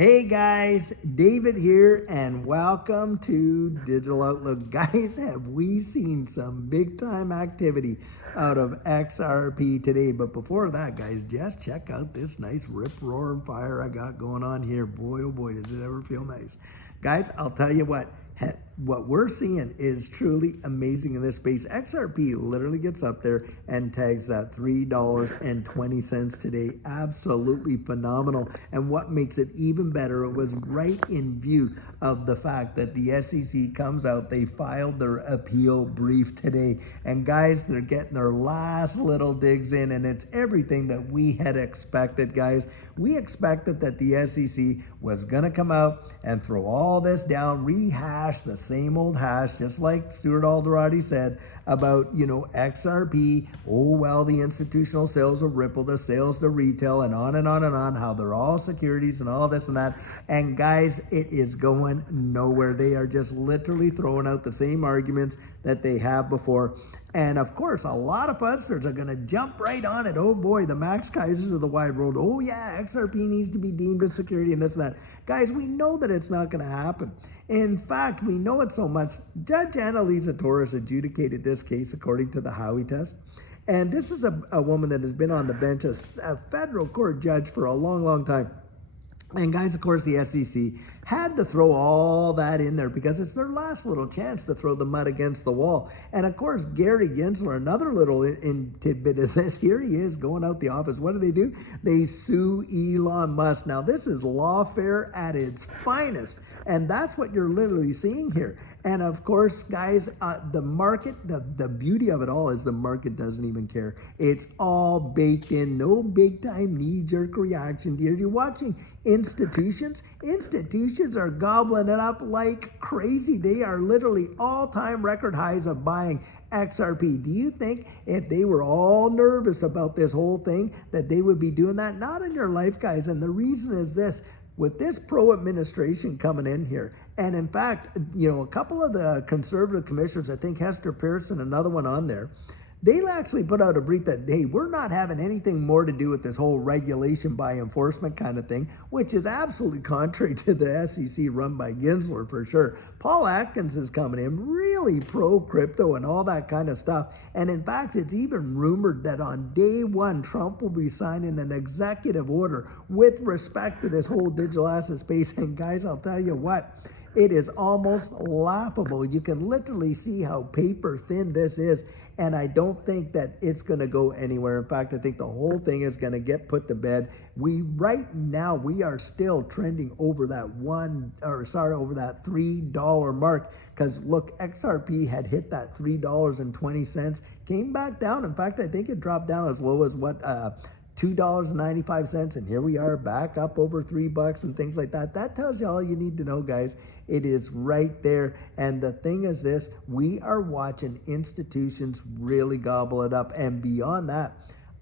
Hey guys, David here and welcome to Digital Outlook. Guys, have we seen some big time activity out of XRP today? But before that, guys, just check out this nice rip roaring fire I got going on here. Boy, oh boy, does it ever feel nice. Guys, I'll tell you what we're seeing is truly amazing in this space. XRP literally gets up there and tags that $3.20 today. Absolutely phenomenal. And what makes it even better, it was right in view of the fact that the SEC comes out. They filed their appeal brief today. And guys, they're getting their last little digs in, and it's everything that we had expected, guys. We expected that the SEC was going to come out and throw all this down, rehash the same old hash, just like Stuart Alderati said about, XRP. Oh, well, the institutional sales of Ripple, the sales to retail, and on and on and on, how they're all securities and all this and that. And guys, it is going nowhere. They are just literally throwing out the same arguments that they have before. And of course, a lot of fuzzers are going to jump right on it. Oh boy, the Max Kaisers of the wide world. Oh yeah, XRP needs to be deemed a security and this and that. Guys, we know that it's not going to happen. In fact, we know it so much. Judge Annalisa Torres adjudicated this case according to the Howey test. And this is a woman that has been on the bench as a federal court judge for a long, long time. And guys, of course, the SEC had to throw all that in there because it's their last little chance to throw the mud against the wall. And of course, Gary Gensler, another little tidbit is this. Here he is going out the office. What do? They sue Elon Musk. Now, this is lawfare at its finest. And that's what you're literally seeing here. And of course, guys, the market, the beauty of it all is the market doesn't even care. It's all baked in, no big time knee-jerk reaction. You're watching institutions. Institutions are gobbling it up like crazy. They are literally all-time record highs of buying XRP. Do you think if they were all nervous about this whole thing that they would be doing that? Not in your life, guys. And the reason is this. With this pro-administration coming in here, and in fact, a couple of the conservative commissioners, I think Hester Pearson, another one on there, they actually put out a brief that, hey, we're not having anything more to do with this whole regulation by enforcement kind of thing, which is absolutely contrary to the SEC run by Gensler for sure. Paul Atkins is coming in really pro-crypto and all that kind of stuff. And in fact, it's even rumored that on day one, Trump will be signing an executive order with respect to this whole digital asset space. And guys, I'll tell you what, it is almost laughable. You can literally see how paper thin this is. And I don't think that it's going to go anywhere. In fact, I think the whole thing is going to get put to bed. Right now, we are still trending over that over that $3 mark. Because look, XRP had hit that $3.20, came back down. In fact, I think it dropped down as low as $2.95, and here we are back up over $3 and things like that. That tells you all you need to know, guys. It is right there. And the thing is this, we are watching institutions really gobble it up. And beyond that,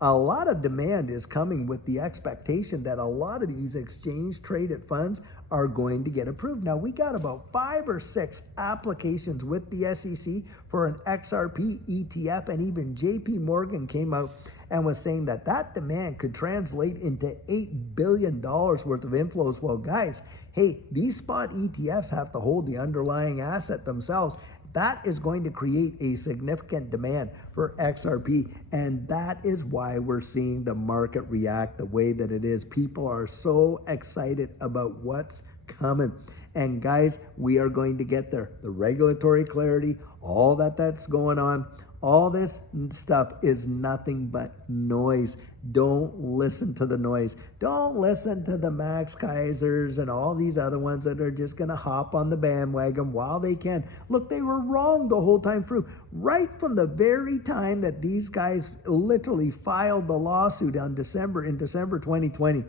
a lot of demand is coming with the expectation that a lot of these exchange traded funds are going to get approved. Now, we got about 5 or 6 applications with the SEC for an XRP ETF, and even JP Morgan came out and was saying that demand could translate into $8 billion worth of inflows. Well, guys, hey, these spot ETFs have to hold the underlying asset themselves. That is going to create a significant demand for XRP, and that is why we're seeing the market react the way that it is. People are so excited about what's coming. And guys, we are going to get there. The regulatory clarity, all that's going on, all this stuff is nothing but noise. Don't listen to the noise. Don't listen to the Max Kaisers and all these other ones that are just going to hop on the bandwagon while they can. Look, they were wrong the whole time through. Right from the very time that these guys literally filed the lawsuit in December 2020,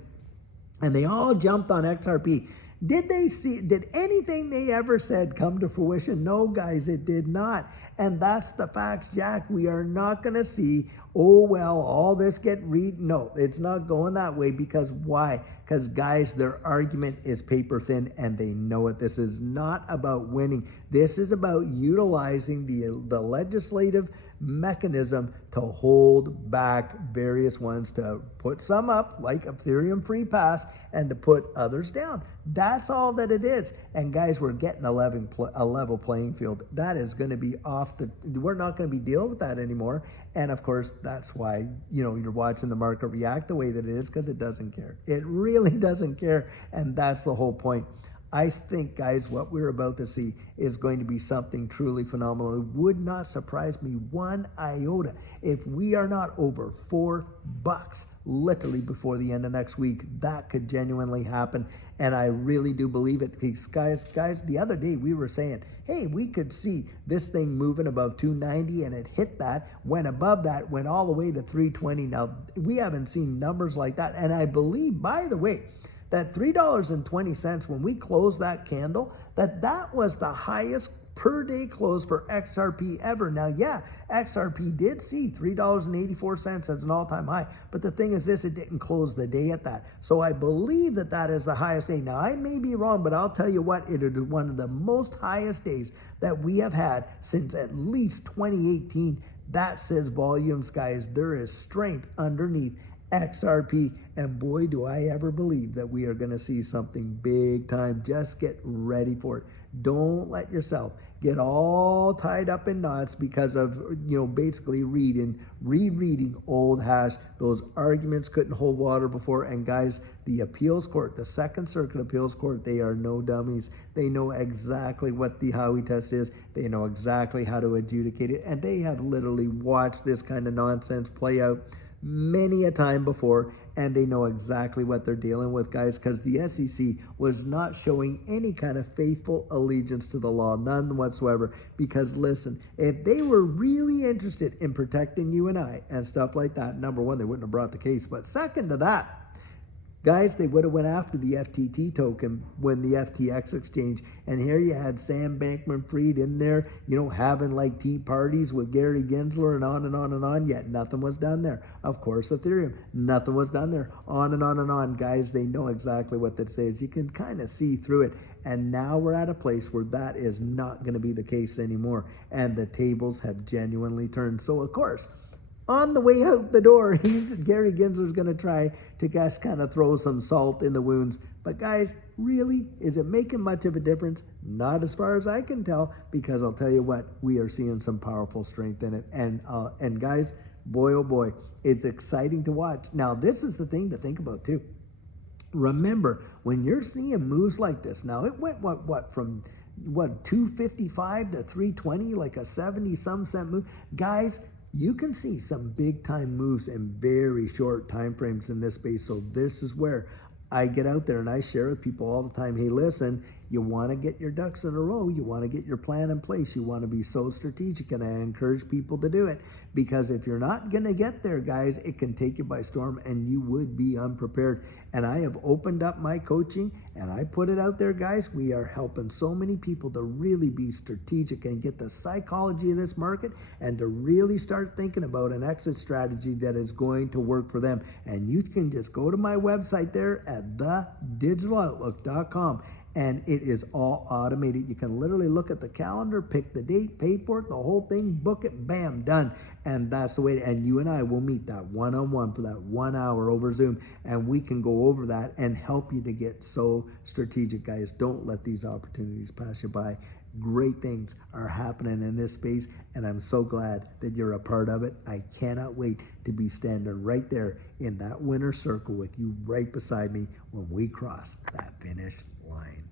and they all jumped on XRP. Did anything they ever said come to fruition? No, guys, it did not. And that's the facts, Jack. We are not going to see, all this no, it's not going that way. Because why? Because, guys, their argument is paper thin, and they know it. This is not about winning. This is about utilizing the legislative mechanism to hold back various ones, to put some up like Ethereum free pass and to put others down. That's all that it is. And guys, we're getting a level playing field. That is going to be we're not going to be dealing with that anymore. And of course, that's why, you're watching the market react the way that it is, because it doesn't care. It really doesn't care. And that's the whole point. I think, guys, what we're about to see is going to be something truly phenomenal. It would not surprise me one iota if we are not over $4 literally before the end of next week. That could genuinely happen, and I really do believe it. Because guys, the other day we were saying, hey, we could see this thing moving above 290, and it hit that, went above that, went all the way to 320. Now, we haven't seen numbers like that, and I believe, by the way, that $3.20 when we closed that candle, that was the highest per day close for XRP ever. Now, yeah, XRP did see $3.84 as an all-time high, but the thing is this, it didn't close the day at that. So I believe that is the highest day. Now, I may be wrong, but I'll tell you what, it is one of the most highest days that we have had since at least 2018. That says volumes, guys. There is strength underneath XRP, and boy, do I ever believe that we are going to see something big time. Just get ready for it. Don't let yourself get all tied up in knots because of, basically rereading old hash. Those arguments couldn't hold water before. And guys, the appeals court, the Second Circuit Appeals Court, they are no dummies. They know exactly what the Howey test is. They know exactly how to adjudicate it. And they have literally watched this kind of nonsense play out many a time before, and they know exactly what they're dealing with, guys, because the SEC was not showing any kind of faithful allegiance to the law, none whatsoever. Because listen, if they were really interested in protecting you and I and stuff like that, number one, they wouldn't have brought the case. But second to that, guys, they would have went after the FTT token when the FTX exchange. And here you had Sam Bankman-Fried in there, having like tea parties with Gary Gensler and on and on and on, yet nothing was done there. Of course, Ethereum, nothing was done there. On and on and on. Guys, they know exactly what that says. You can kind of see through it. And now we're at a place where that is not going to be the case anymore. And the tables have genuinely turned. So, of course, on the way out the door, Gary Gensler's going to try to just kind of throw some salt in the wounds. But guys, really, is it making much of a difference? Not as far as I can tell, because I'll tell you what, we are seeing some powerful strength in it. And guys, boy, oh boy, it's exciting to watch. Now, this is the thing to think about too. Remember, when you're seeing moves like this, now it went from 255 to 320, like a 70-some cent move. Guys, you can see some big time moves in very short time frames in this space. So this is where I get out there and I share with people all the time, hey, listen, you want to get your ducks in a row. You want to get your plan in place. You want to be so strategic, and I encourage people to do it, because if you're not going to get there, guys, it can take you by storm and you would be unprepared. And I have opened up my coaching and I put it out there, guys. We are helping so many people to really be strategic and get the psychology of this market and to really start thinking about an exit strategy that is going to work for them. And you can just go to my website there at thedigital.outlook.com. And it is all automated. You can literally look at the calendar, pick the date, pay for it, the whole thing, book it, bam, done. And that's the way. And you and I will meet that one-on-one for that 1 hour over Zoom, and we can go over that and help you to get so strategic, guys. Don't let these opportunities pass you by. Great things are happening in this space, and I'm so glad that you're a part of it. I cannot wait to be standing right there in that winner's circle with you right beside me when we cross that finish line.